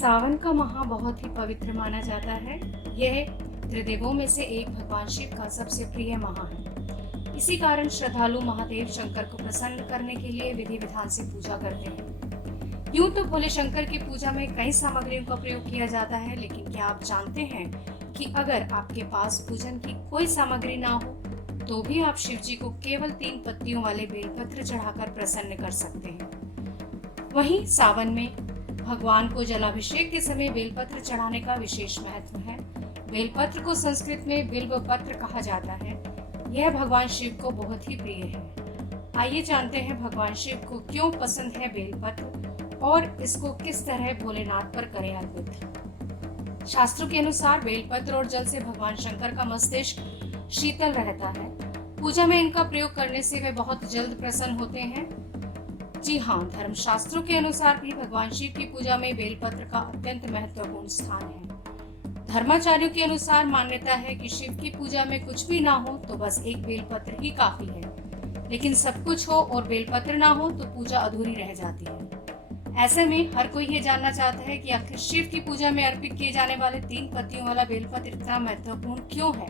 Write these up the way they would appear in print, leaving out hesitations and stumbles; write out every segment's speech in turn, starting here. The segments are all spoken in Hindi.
सावन का माह बहुत ही पवित्र माना जाता है। यह त्रिदेवों में से एक भगवान शिव का सबसे प्रिय माह है। इसी कारण श्रद्धालु महादेव शंकर को प्रसन्न करने के लिए विधि विधान से पूजा करते हैं। यूं तो भोले शंकर की पूजा में कई सामग्रियों का प्रयोग किया जाता है, लेकिन क्या आप जानते हैं कि अगर आपके पास पूजन की कोई सामग्री ना हो तो भी आप शिव जी को केवल 3 पत्तियों वाले बेलपत्र चढ़ाकर प्रसन्न कर सकते हैं। वहीं सावन में भगवान को जलाभिषेक के समय बेलपत्र चढ़ाने का विशेष महत्व है। बेलपत्र को संस्कृत में बिल्व पत्र कहा जाता है। यह भगवान शिव को बहुत ही प्रिय है। आइए जानते हैं भगवान शिव को क्यों पसंद है बेलपत्र और इसको किस तरह भोलेनाथ पर करें अर्पित। शास्त्रों के अनुसार बेलपत्र और जल से भगवान शंकर का मस्तिष्क शीतल रहता है। पूजा में इनका प्रयोग करने से वे बहुत जल्द प्रसन्न होते हैं। जी हाँ, धर्मशास्त्रों के अनुसार भी भगवान शिव की पूजा में बेलपत्र का अत्यंत महत्वपूर्ण स्थान है। धर्माचार्यों के अनुसार मान्यता है कि शिव की पूजा में कुछ भी ना हो तो बस एक बेलपत्र ही काफी है, लेकिन सब कुछ हो और बेलपत्र ना हो तो पूजा अधूरी रह जाती है। ऐसे में हर कोई ये जानना चाहता है कि आखिर शिव की पूजा में अर्पित किए जाने वाले 3 पत्तियों वाला बेलपत्र इतना महत्वपूर्ण क्यों है।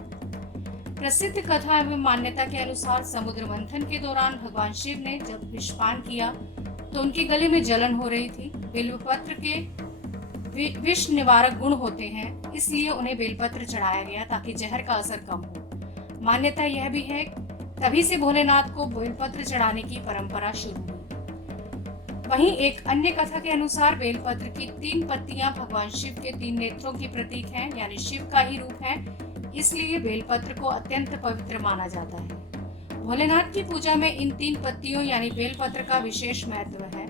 प्रसिद्ध कथा एवं मान्यता के अनुसार समुद्र मंथन के दौरान भगवान शिव ने जब विषपान किया तो उनके गले में जलन हो रही थी। बेलपत्र के विष निवारक गुण होते हैं, इसलिए उन्हें बेलपत्र चढ़ाया गया ताकि जहर का असर कम हो। मान्यता यह भी है तभी से भोलेनाथ को बेलपत्र चढ़ाने की परंपरा शुरू हुई। वहीं एक अन्य कथा के अनुसार बेलपत्र की 3 पत्तियां भगवान शिव के 3 नेत्रों की प्रतीक हैं, यानी शिव का ही रूप है, इसलिए बेलपत्र को अत्यंत पवित्र माना जाता है। भोलेनाथ की पूजा में इन 3 पत्तियों यानी बेलपत्र का विशेष महत्व है।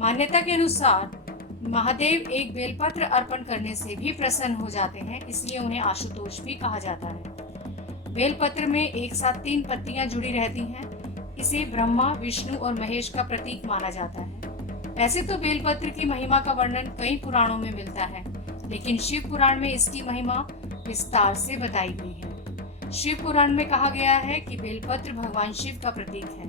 मान्यता के अनुसार महादेव एक बेलपत्र अर्पण करने से भी प्रसन्न हो जाते हैं, इसलिए उन्हें आशुतोष भी कहा जाता है। बेलपत्र में एक साथ 3 पत्तियां जुड़ी रहती हैं। इसे ब्रह्मा, विष्णु और महेश का प्रतीक माना जाता है। वैसे तो बेलपत्र की महिमा का वर्णन कई पुराणों में मिलता है, लेकिन शिव पुराण में इसकी महिमा विस्तार से बताई गई है। शिव पुराण में कहा गया है कि बेलपत्र भगवान शिव का प्रतीक है।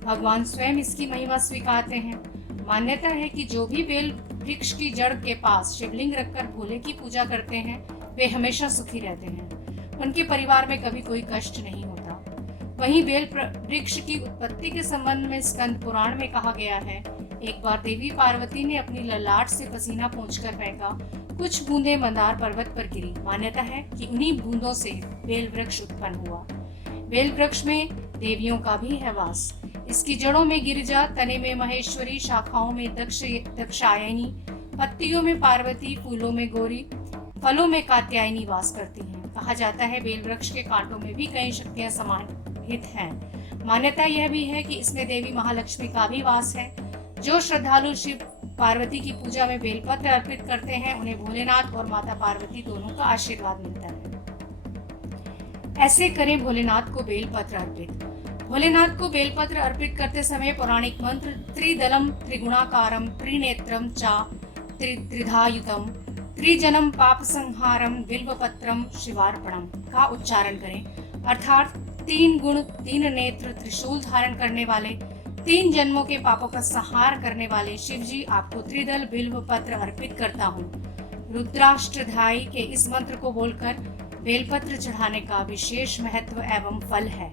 भगवान स्वयं इसकी महिमा स्वीकारते हैं। मान्यता है कि जो भी बेल वृक्ष की जड़ के पास शिवलिंग रखकर भोले की पूजा करते हैं वे हमेशा सुखी रहते हैं। उनके परिवार में कभी कोई कष्ट नहीं होता। वहीं बेल वृक्ष की उत्पत्ति के संबंध में स्कंद पुराण में कहा गया है, एक बार देवी पार्वती ने अपनी ललाट से पसीना पोंछकर फेंका, कुछ बूंदें मंदार पर्वत पर गिरी। मान्यता है कि उन्हीं बूंदों से बेल वृक्ष उत्पन्न हुआ। बेल वृक्ष में देवियों का भी है वास। इसकी जड़ों में गिरिजा, तने में महेश्वरी, शाखाओं में दक्षायनी, पत्तियों में पार्वती, फूलों में गौरी, फलों में कात्यायनी वास करती हैं। कहा जाता है बेल वृक्ष के कांटों में भी कई शक्तियां समाहित हैं। मान्यता यह भी है कि इसमें देवी महालक्ष्मी का भी वास है। जो श्रद्धालु शिव पार्वती की पूजा में बेलपत्र अर्पित करते हैं उन्हें भोलेनाथ और माता पार्वती दोनों का आशीर्वाद मिलता है। ऐसे करें भोलेनाथ को बेलपत्र अर्पित। भोलेनाथ को बेलपत्र अर्पित करते समय पौराणिक मंत्र त्रिदलम त्रिगुणाकारम त्रिनेत्रम चा त्रिधायुतम त्रिजनम पाप संहारम बिल्वपत्रम शिवार्पणम का उच्चारण करें। अर्थात 3 गुण, 3 नेत्र, त्रिशूल धारण करने वाले, 3 जन्मों के पापों का संहार करने वाले शिव जी आपको त्रिदल बिल्व पत्र अर्पित करता हूँ। रुद्राष्टध्यायी के इस मंत्र को बोलकर बेलपत्र चढ़ाने का विशेष महत्व एवं फल है।